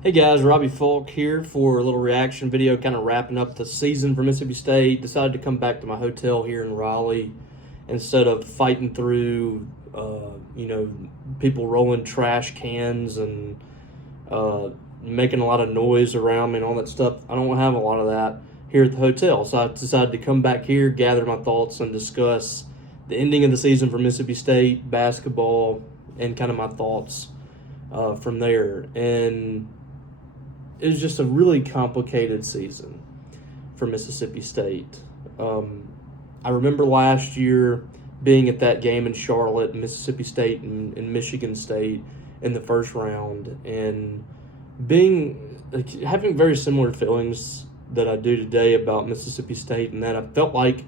Hey guys, Robbie Faulk here for a little reaction video, kind of wrapping up the season for Mississippi State. Decided to come back to my hotel here in Raleigh instead of fighting through, people rolling trash cans and making a lot of noise around me and all that stuff. I don't have a lot of that here at the hotel, so I decided to come back here, gather my thoughts, and discuss the ending of the season for Mississippi State basketball and kind of my thoughts from there. And it was just a really complicated season for Mississippi State. I remember last year being at that game in Charlotte, Mississippi State and Michigan State in the first round, and having very similar feelings that I do today about Mississippi State, and that I felt like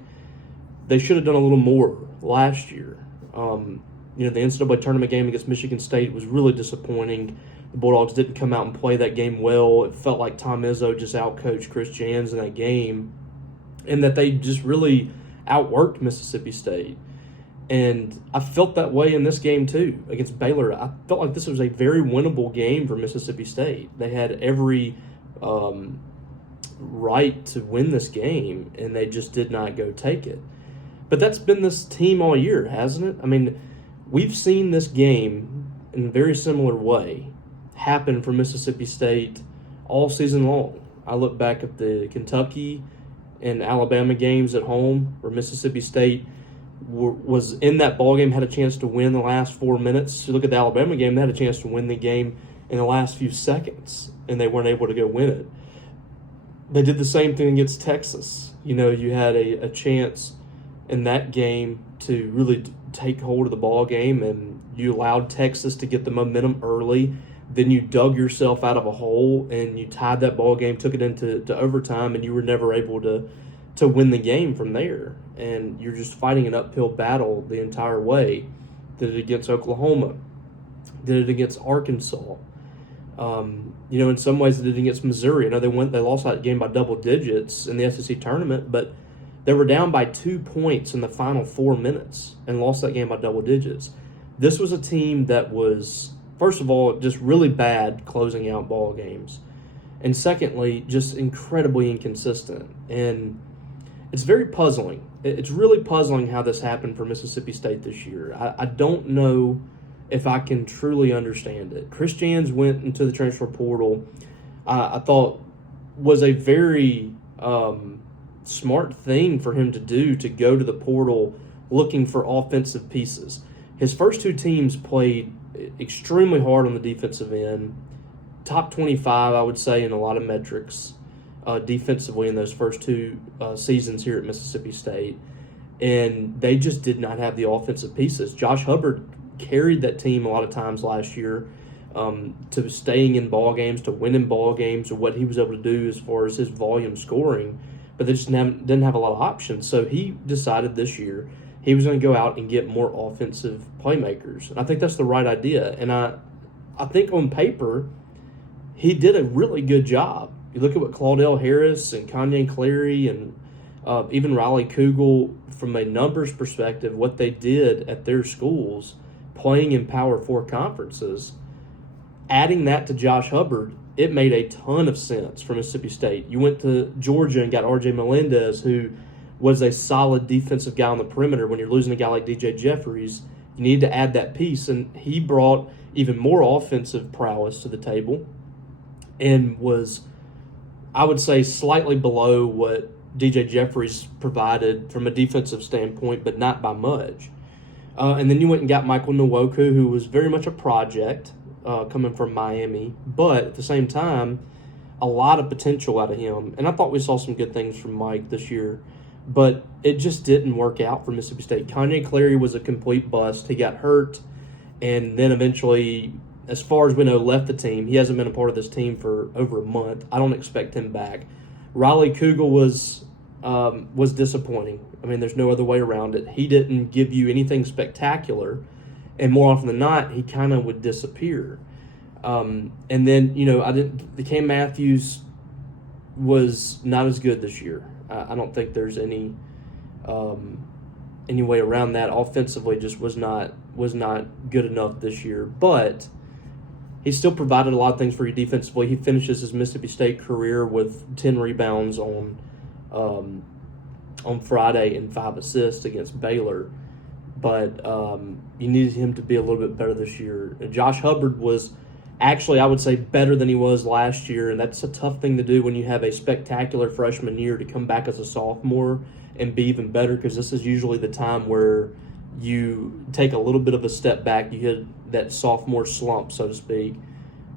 they should have done a little more last year. The NCAA tournament game against Michigan State was really disappointing. The Bulldogs didn't come out and play that game well. It felt like Tom Izzo just outcoached Chris Jans in that game, and that they just really outworked Mississippi State. And I felt that way in this game too against Baylor. I felt like this was a very winnable game for Mississippi State. They had every right to win this game, and they just did not go take it. But that's been this team all year, hasn't it? I mean, we've seen this game in a very similar way happen for Mississippi State all season long. I look back at the Kentucky and Alabama games at home where Mississippi State was in that ball game, had a chance to win the last 4 minutes. You look at the Alabama game, they had a chance to win the game in the last few seconds, and they weren't able to go win it. They did the same thing against Texas. You had a chance in that game to really take hold of the ball game, and you allowed Texas to get the momentum early. Then you dug yourself out of a hole and you tied that ball game, took it into overtime, and you were never able to win the game from there. And you're just fighting an uphill battle the entire way. Did it against Oklahoma. Did it against Arkansas. In some ways they did it against Missouri. I know they lost that game by double digits in the SEC tournament, but they were down by 2 points in the final 4 minutes and lost that game by double digits. This was a team that was, first of all, just really bad closing out ball games. And secondly, just incredibly inconsistent. And it's very puzzling. It's really puzzling how this happened for Mississippi State this year. I don't know if I can truly understand it. Chris Jans went into the transfer portal, I thought was a very smart thing for him to do, to go to the portal looking for offensive pieces. His first two teams played extremely hard on the defensive end, top 25, I would say, in a lot of metrics defensively in those first two seasons here at Mississippi State, and they just did not have the offensive pieces. Josh Hubbard carried that team a lot of times last year to staying in ball games, to winning ball games, or what he was able to do as far as his volume scoring, but they just didn't have a lot of options. So he decided this year he was going to go out and get more offensive playmakers. And I think that's the right idea. And I think on paper, he did a really good job. You look at what Claudell Harris and Kanye Clary and even Riley Kugel, from a numbers perspective, what they did at their schools, playing in Power 4 conferences, adding that to Josh Hubbard, it made a ton of sense for Mississippi State. You went to Georgia and got R.J. Melendez, who was a solid defensive guy on the perimeter. When you're losing a guy like DJ Jeffries, you need to add that piece, and he brought even more offensive prowess to the table and was, I would say, slightly below what DJ Jeffries provided from a defensive standpoint, but not by much. And then you went and got Michael Nwoku, who was very much a project coming from Miami, but at the same time, a lot of potential out of him. And I thought we saw some good things from Mike this year, but it just didn't work out for Mississippi State. Kanye Clary was a complete bust. He got hurt, and then eventually, as far as we know, left the team. He hasn't been a part of this team for over a month. I don't expect him back. Riley Kugel was disappointing. I mean, there's no other way around it. He didn't give you anything spectacular, and more often than not, he kind of would disappear. And then, Cam Matthews was not as good this year. I don't think there's any way around that. Offensively, just was not good enough this year. But he still provided a lot of things for you defensively. He finishes his Mississippi State career with 10 rebounds on Friday and 5 assists against Baylor. But you needed him to be a little bit better this year. Josh Hubbard was actually, I would say, better than he was last year, and that's a tough thing to do when you have a spectacular freshman year to come back as a sophomore and be even better, because this is usually the time where you take a little bit of a step back. You hit that sophomore slump, so to speak.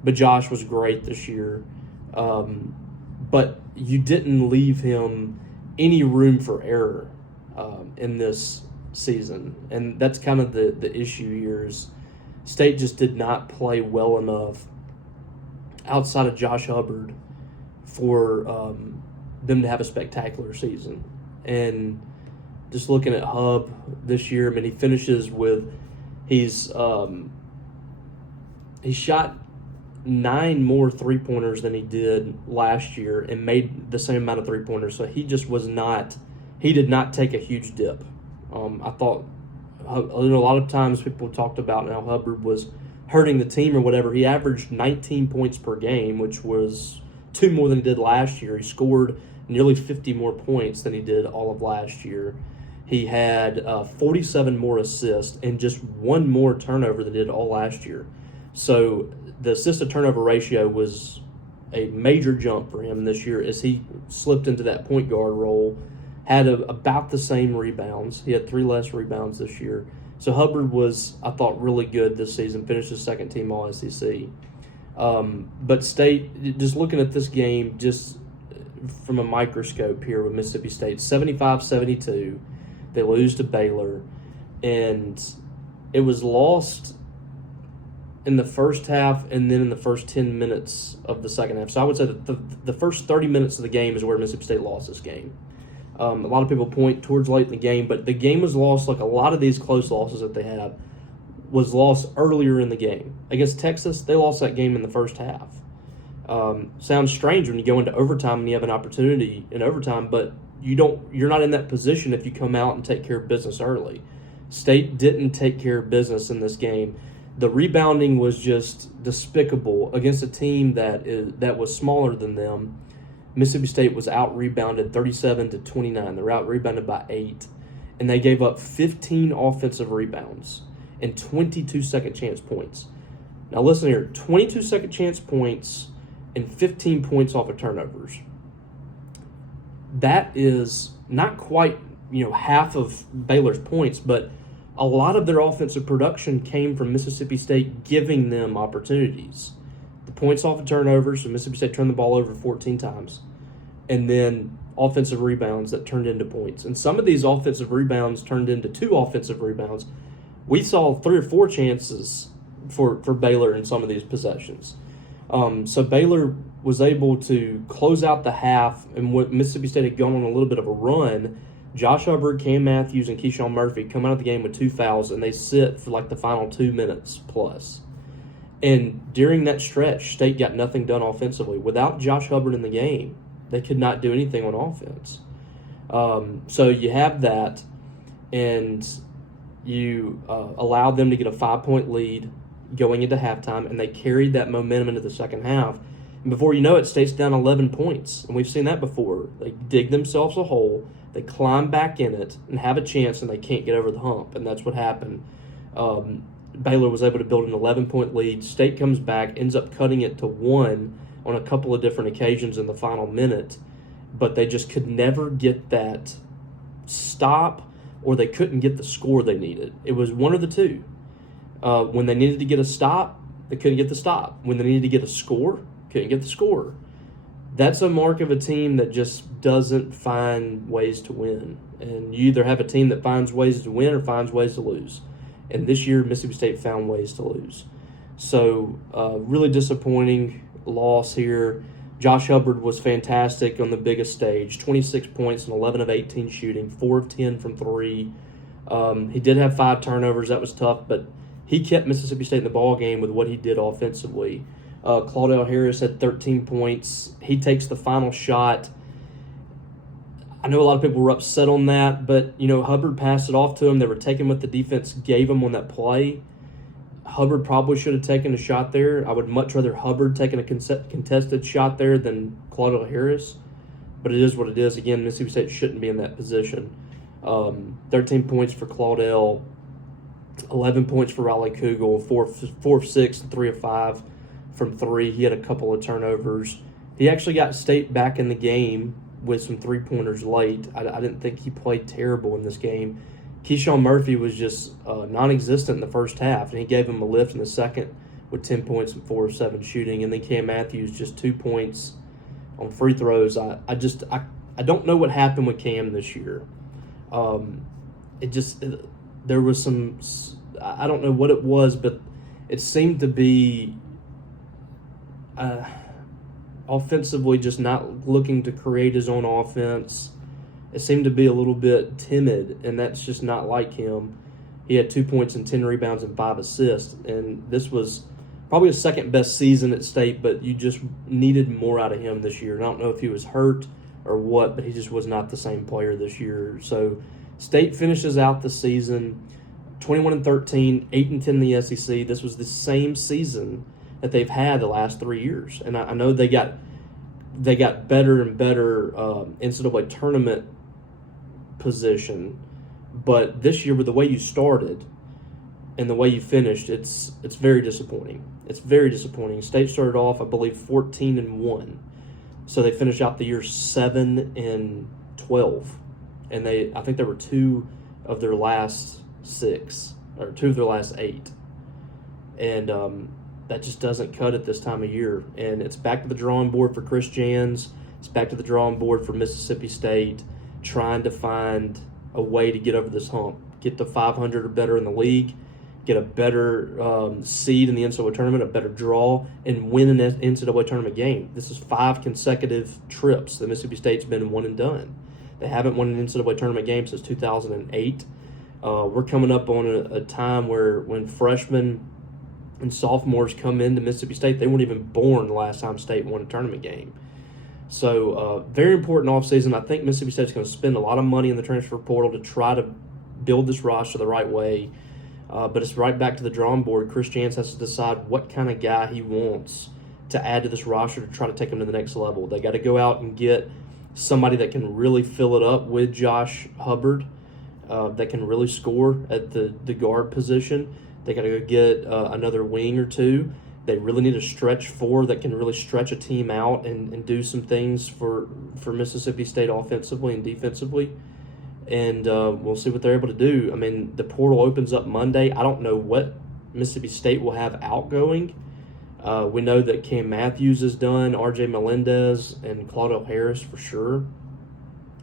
But Josh was great this year. But you didn't leave him any room for error in this season. And that's kind of the issue here is State just did not play well enough outside of Josh Hubbard for them to have a spectacular season. And just looking at Hub this year, I mean, he finishes with he shot 9 more three-pointers than he did last year and made the same amount of three-pointers. So he just he did not take a huge dip. I thought, a lot of times people talked about how Hubbard was hurting the team or whatever. He averaged 19 points per game, which was 2 more than he did last year. He scored nearly 50 more points than he did all of last year. He had 47 more assists and just 1 more turnover than he did all last year. So the assist-to-turnover ratio was a major jump for him this year as he slipped into that point guard role, had about the same rebounds. He had 3 less rebounds this year. So Hubbard was, I thought, really good this season, finished his second team All-SEC. But State, just looking at this game, just from a microscope here with Mississippi State, 75-72. They lose to Baylor, and it was lost in the first half and then in the first 10 minutes of the second half. So I would say that the first 30 minutes of the game is where Mississippi State lost this game. A lot of people point towards late in the game, but the game was lost, like a lot of these close losses that they had, was lost earlier in the game. Against Texas, they lost that game in the first half. Sounds strange when you go into overtime and you have an opportunity in overtime, but you're not in that position if you come out and take care of business early. State didn't take care of business in this game. The rebounding was just despicable against a team that was smaller than them. Mississippi State was out-rebounded 37-29. They were out-rebounded by 8. And they gave up 15 offensive rebounds and 22 second-chance points. Now listen here, 22 second-chance points and 15 points off of turnovers. That is not quite, half of Baylor's points, but a lot of their offensive production came from Mississippi State giving them opportunities. The points off of turnovers, so Mississippi State turned the ball over 14 times, and then offensive rebounds that turned into points. And some of these offensive rebounds turned into 2 offensive rebounds. We saw 3 or 4 chances for Baylor in some of these possessions. So Baylor was able to close out the half, and what Mississippi State had gone on a little bit of a run. Josh Hubbard, Cam Matthews, and Keyshawn Murphy come out of the game with 2 fouls, and they sit for like the final 2 minutes plus. And during that stretch, State got nothing done offensively. Without Josh Hubbard in the game, they could not do anything on offense. So you have that, and you allowed them to get a 5-point lead going into halftime, and they carried that momentum into the second half. And before you know it, State's down 11 points, and we've seen that before. They dig themselves a hole, they climb back in it, and have a chance, and they can't get over the hump, and that's what happened. Baylor was able to build an 11-point lead. State comes back, ends up cutting it to 1 on a couple of different occasions in the final minute, but they just could never get that stop, or they couldn't get the score they needed. It was one of the two. When they needed to get a stop, they couldn't get the stop. When they needed to get a score, couldn't get the score. That's a mark of a team that just doesn't find ways to win. And you either have a team that finds ways to win or finds ways to lose. And this year, Mississippi State found ways to lose. So, really disappointing loss here. Josh Hubbard was fantastic on the biggest stage. 26 points and 11 of 18 shooting, 4 of 10 from 3. He did have 5 turnovers. That was tough, but he kept Mississippi State in the ball game with what he did offensively. Claudell Harris had 13 points. He takes the final shot. I know a lot of people were upset on that, but, Hubbard passed it off to him. They were taking what the defense gave him on that play. Hubbard probably should have taken a shot there. I would much rather Hubbard taking a contested shot there than Claudel Harris. But it is what it is. Again, Mississippi State shouldn't be in that position. 13 points for Claudel, 11 points for Riley Kugel, 4 of 6, 3 of 5 from 3. He had a couple of turnovers. He actually got State back in the game with some three-pointers late. I didn't think he played terrible in this game. Keyshawn Murphy was just non-existent in the first half, and he gave him a lift in the second with 10 points and 4 of 7 shooting. And then Cam Matthews just 2 points on free throws. I don't know what happened with Cam this year. There was some, I don't know what it was, but it seemed to be offensively just not looking to create his own offense. It seemed to be a little bit timid, and that's just not like him. He had 2 points and 10 rebounds and 5 assists, and this was probably his second best season at State, but you just needed more out of him this year. I don't know if he was hurt or what, but he just was not the same player this year. So State finishes out the season 21-13, 8-10 in the SEC. This was the same season that they've had the last 3 years, and I know they got better and better NCAA tournament position, but this year with the way you started and the way you finished, it's very disappointing. It's very disappointing. State started off, I believe, 14-1, so they finished out the year 7-12, and I think there were 2 of their last 6 or 2 of their last 8, and that just doesn't cut it this time of year. And it's back to the drawing board for Chris Jans. It's back to the drawing board for Mississippi State, trying to find a way to get over this hump, get to 500 or better in the league, get a better seed in the NCAA tournament, a better draw, and win an NCAA tournament game. This is 5 consecutive trips that Mississippi State's been one and done. They haven't won an NCAA tournament game since 2008. We're coming up on a time when freshmen and sophomores come into Mississippi State, they weren't even born the last time State won a tournament game. So very important offseason. I think Mississippi State's going to spend a lot of money in the transfer portal to try to build this roster the right way. But it's right back to the drawing board. Chris Jans has to decide what kind of guy he wants to add to this roster to try to take him to the next level. They got to go out and get somebody that can really fill it up with Josh Hubbard, that can really score at the guard position. They got to go get another wing or two. They really need a stretch 4 that can really stretch a team out and do some things for Mississippi State offensively and defensively. And we'll see what they're able to do. I mean, the portal opens up Monday. I don't know what Mississippi State will have outgoing. We know that Cam Matthews is done, R.J. Melendez, and Claudel Harris for sure.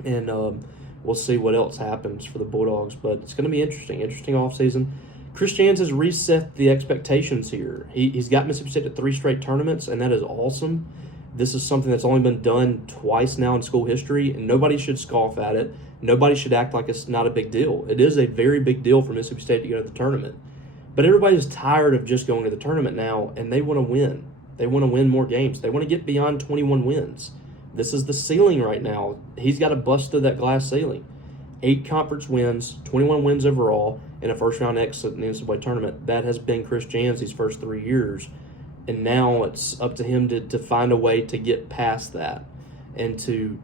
And we'll see what else happens for the Bulldogs. But it's going to be interesting offseason. Chris Jans has reset the expectations here. He's got Mississippi State to 3 straight tournaments, and that is awesome. This is something that's only been done twice now in school history, and nobody should scoff at it. Nobody should act like it's not a big deal. It is a very big deal for Mississippi State to go to the tournament. But everybody's tired of just going to the tournament now, and they want to win. They want to win more games. They want to get beyond 21 wins. This is the ceiling right now. He's got to bust through that glass ceiling. 8 conference wins, 21 wins overall, and a first-round exit in the NCAA tournament. That has been Chris Jans these first 3 years. And now it's up to him to find a way to get past that and to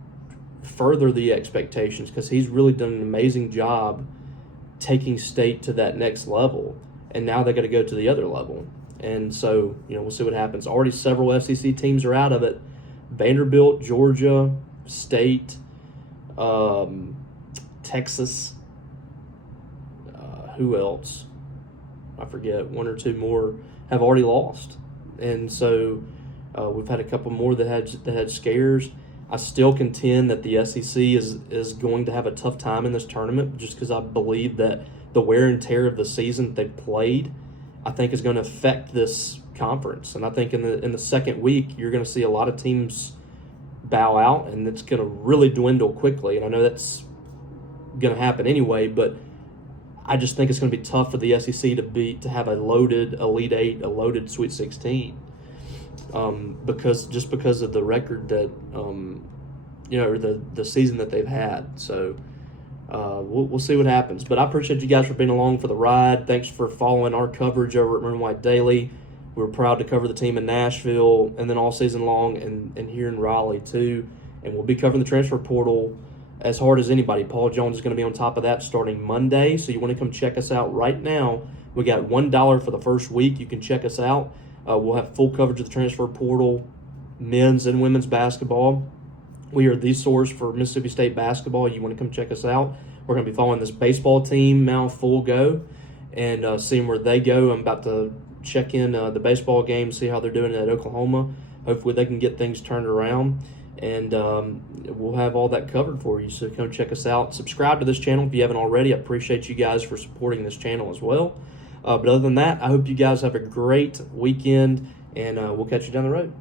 further the expectations, because he's really done an amazing job taking State to that next level. And now they got to go to the other level. And so, we'll see what happens. Already several SEC teams are out of it. Vanderbilt, Georgia, State, Texas, who else? I forget. 1 or 2 more have already lost. And so we've had a couple more that had scares. I still contend that the SEC is going to have a tough time in this tournament, just because I believe that the wear and tear of the season that they've played, I think, is going to affect this conference. And I think in the second week, you're going to see a lot of teams bow out, and it's going to really dwindle quickly. And I know that's going to happen anyway, but I just think it's going to be tough for the SEC to have a loaded Elite Eight, a loaded Sweet 16, because of the record that or the season that they've had. So we'll see what happens. But I appreciate you guys for being along for the ride. Thanks for following our coverage over at Maroon and White Daily. We're proud to cover the team in Nashville and then all season long and here in Raleigh too. And we'll be covering the transfer portal as hard as anybody. Paul Jones is going to be on top of that starting Monday, so you want to come check us out right now. We got $1 for the first week. You can check us out. We'll have full coverage of the transfer portal, men's and women's basketball. We are the source for Mississippi State basketball. You want to come check us out. We're going to be following this baseball team now full go and seeing where they go. I'm about to check in the baseball game, see how they're doing at Oklahoma. Hopefully they can get things turned around, and we'll have all that covered for you. So come check us out. Subscribe to this channel if you haven't already. I appreciate you guys for supporting this channel as well. But other than that, I hope you guys have a great weekend, and we'll catch you down the road.